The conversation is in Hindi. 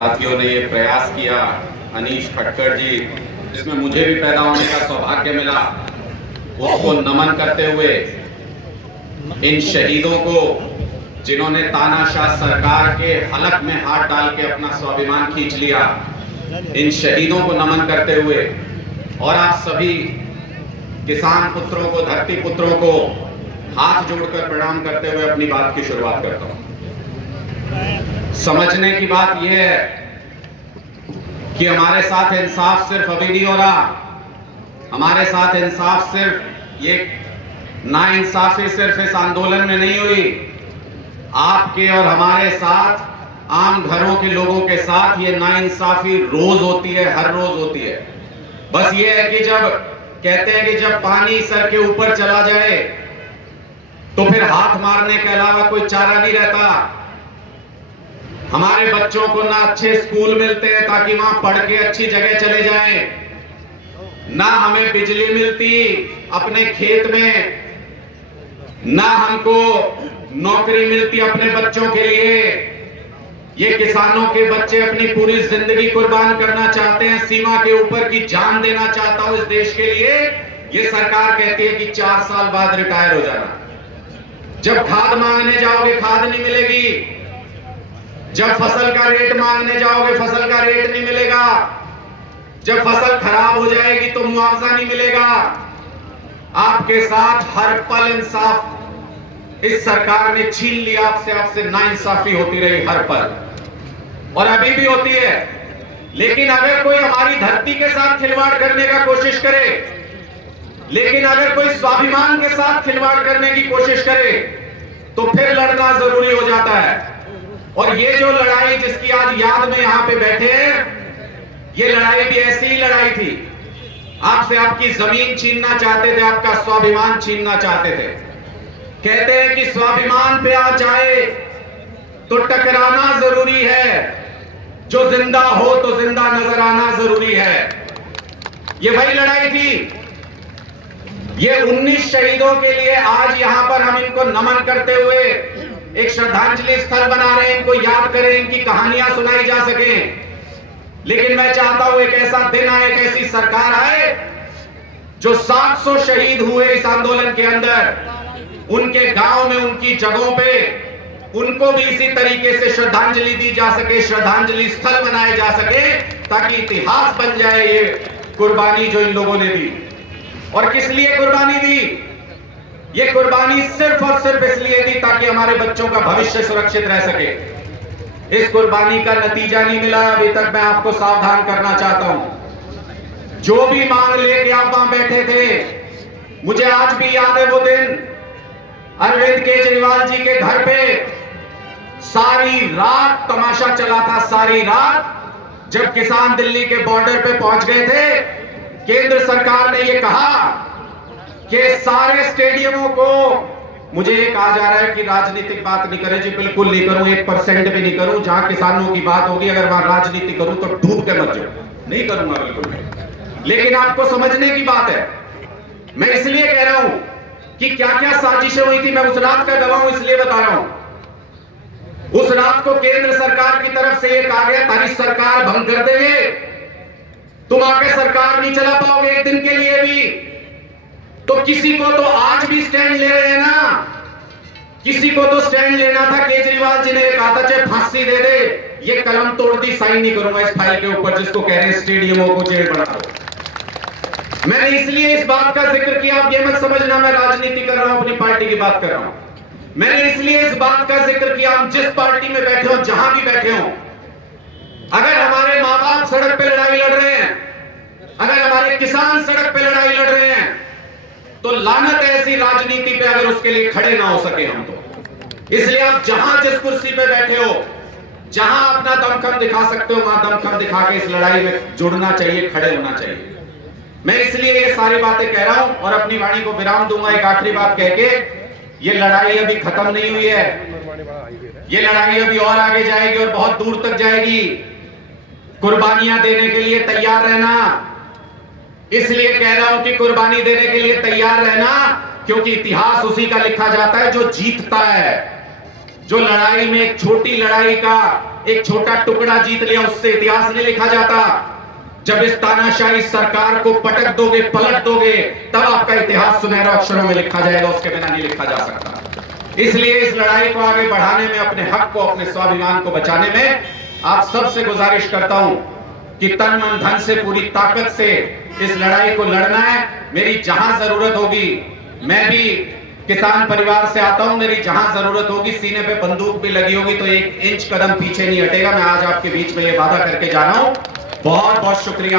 साथियों ने ये प्रयास किया, अनीश खटकर जी, जिसमें मुझे भी पैदा होने का सौभाग्य मिला, उसको नमन करते हुए इन शहीदों को जिन्होंने तानाशाह सरकार के हलक में हाथ डाल के अपना स्वाभिमान खींच लिया, इन शहीदों को नमन करते हुए और आप सभी किसान पुत्रों को, धरती पुत्रों को हाथ जोड़कर प्रणाम करते हुए अपनी बात की शुरुआत करता हूं। समझने की बात यह है कि हमारे साथ इंसाफ सिर्फ अभी नहीं हो रहा, हमारे साथ इंसाफ सिर्फ ये नाइंसाफी सिर्फ इस आंदोलन में नहीं हुई, आपके और हमारे साथ आम घरों के लोगों के साथ ये नाइंसाफी रोज होती है, हर रोज होती है। बस ये है कि जब कहते हैं कि जब पानी सर के ऊपर चला जाए तो फिर हाथ मारने के अलावा कोई चारा नहीं रहता। हमारे बच्चों को ना अच्छे स्कूल मिलते हैं ताकि वहां पढ़ के अच्छी जगह चले जाएं, ना हमें बिजली मिलती अपने खेत में, ना हमको नौकरी मिलती अपने बच्चों के लिए। ये किसानों के बच्चे अपनी पूरी जिंदगी कुर्बान करना चाहते हैं, सीमा के ऊपर की जान देना चाहता हूं इस देश के लिए। ये सरकार कहती है कि 4 साल बाद रिटायर हो जाना। जब खाद मांगने जाओगे खाद नहीं मिलेगी, जब फसल का रेट मांगने जाओगे फसल का रेट नहीं मिलेगा, जब फसल खराब हो जाएगी तो मुआवजा नहीं मिलेगा। आपके साथ हर पल इंसाफ इस सरकार ने छीन लिया, आपसे नाइंसाफी होती रही हर पल, और अभी भी होती है। लेकिन अगर कोई हमारी धरती के साथ खिलवाड़ करने का कोशिश करे, लेकिन अगर कोई स्वाभिमान के साथ खिलवाड़ करने की कोशिश करे तो फिर लड़ना जरूरी हो जाता है। और ये जो लड़ाई जिसकी आज याद में यहां पे बैठे हैं, ये लड़ाई भी ऐसी ही लड़ाई थी। आपसे आपकी जमीन छीनना चाहते थे, आपका स्वाभिमान छीनना चाहते थे। कहते हैं कि स्वाभिमान पे आ जाए तो टकराना जरूरी है, जो जिंदा हो तो जिंदा नजर आना जरूरी है। ये वही लड़ाई थी। ये 19 शहीदों के लिए आज यहां पर हम इनको नमन करते हुए एक श्रद्धांजलि स्थल बना रहे हैं, इनको याद करें, इनकी कहानियां सुनाई जा सके। लेकिन मैं चाहता हूं एक ऐसा दिन आए, एक ऐसी सरकार आए जो 700 शहीद हुए इस आंदोलन के अंदर, उनके गांव में, उनकी जगहों पे उनको भी इसी तरीके से श्रद्धांजलि दी जा सके, श्रद्धांजलि स्थल बनाए जा सके, ताकि इतिहास बन जाए ये कुर्बानी जो इन लोगों ने दी। और किस लिए कुर्बानी दी? ये कुर्बानी सिर्फ और सिर्फ इसलिए दी ताकि हमारे बच्चों का भविष्य सुरक्षित रह सके। इस कुर्बानी का नतीजा नहीं मिला अभी तक। मैं आपको सावधान करना चाहता हूं। जो भी मांग लेके आप वहां बैठे थे, मुझे आज भी याद है वो दिन अरविंद केजरीवाल जी के घर पे सारी रात तमाशा चला था। सारी रात जब किसान दिल्ली के बॉर्डर पे पहुंच गए थे, केंद्र सरकार ने यह कहा कि सारे स्टेडियमों को, मुझे ये कहा जा रहा है कि राजनीतिक बात नहीं करें जी, बिल्कुल नहीं करूं, 1% भी नहीं करूं। जहां किसानों की बात होगी अगर वहां राजनीति करूं तो डूब के मर जाऊं, नहीं करूंगा बिल्कुल नहीं। लेकिन आपको समझने की बात है, मैं इसलिए कह रहा हूं कि क्या क्या साजिशें हुई थी, मैं उस रात का गवाह हूं इसलिए बता रहा हूं। उस रात को केंद्र सरकार की तरफ से यह कहा गया तारी सरकार भंग कर देंगे, तुम आके सरकार नहीं चला पाओगे एक दिन के लिए भी। तो किसी को तो आज भी स्टैंड ले रहे हैं ना, किसी को तो स्टैंड लेना था। केजरीवाल जी ने कहा था चाहे फांसी दे दे, ये कलम तोड़ दी, साइन नहीं करूंगा इस फाइल के ऊपर जिसको कह रहे हैं स्टेडियमों को जेल बना दो। मैंने इसलिए इस बात का जिक्र किया, आप ये मत समझना मैं राजनीति कर रहा हूं, अपनी पार्टी की बात कर रहा हूं। मैंने इसलिए इस बात का जिक्र किया, हम जिस पार्टी में बैठे हो, जहां भी बैठे हो, अगर हमारे माँ बाप सड़क पे लड़ाई लड़ रहे हैं, अगर हमारे किसान सड़क पे लड़ाई लड़ रहे हैं, तो लानत है ऐसी राजनीति पे अगर उसके लिए खड़े ना हो सके हम तो। इसलिए आप जहां जिस कुर्सी पे बैठे हो, जहां अपना दमखम दिखा सकते हो, वहां दमखम दिखा के इस लड़ाई में जुड़ना चाहिए, खड़े होना चाहिए। मैं इसलिए ये सारी बातें कह रहा हूं और अपनी वाणी को विराम दूंगा एक आखिरी बात कह के। ये लड़ाई अभी खत्म नहीं हुई है, ये लड़ाई अभी और आगे जाएगी और बहुत दूर तक जाएगी। कुर्बानियां देने के लिए तैयार रहना, इसलिए कह रहा हूं कि कुर्बानी देने के लिए तैयार रहना, क्योंकि इतिहास उसी का लिखा जाता है जो जीतता है। जो लड़ाई में एक छोटी लड़ाई का एक छोटा टुकड़ा जीत लिया, उससे इतिहास नहीं लिखा जाता। जब इस तानाशाही सरकार को पटक दोगे, पलट दोगे, तब आपका इतिहास सुनहरे अक्षरों में लिखा जाएगा, उसके बिना नहीं लिखा जा सकता। इसलिए इस लड़ाई को आगे बढ़ाने में, अपने हक को, अपने स्वाभिमान को बचाने में आप सबसे गुजारिश करता हूं कि तन मन धन से, पूरी ताकत से इस लड़ाई को लड़ना है। मेरी जहां जरूरत होगी, मैं भी किसान परिवार से आता हूं, मेरी जहां जरूरत होगी, सीने पे बंदूक भी लगी होगी तो 1 इंच कदम पीछे नहीं हटेगा। मैं आज आपके बीच में ये वादा करके जा रहा हूं। बहुत बहुत शुक्रिया।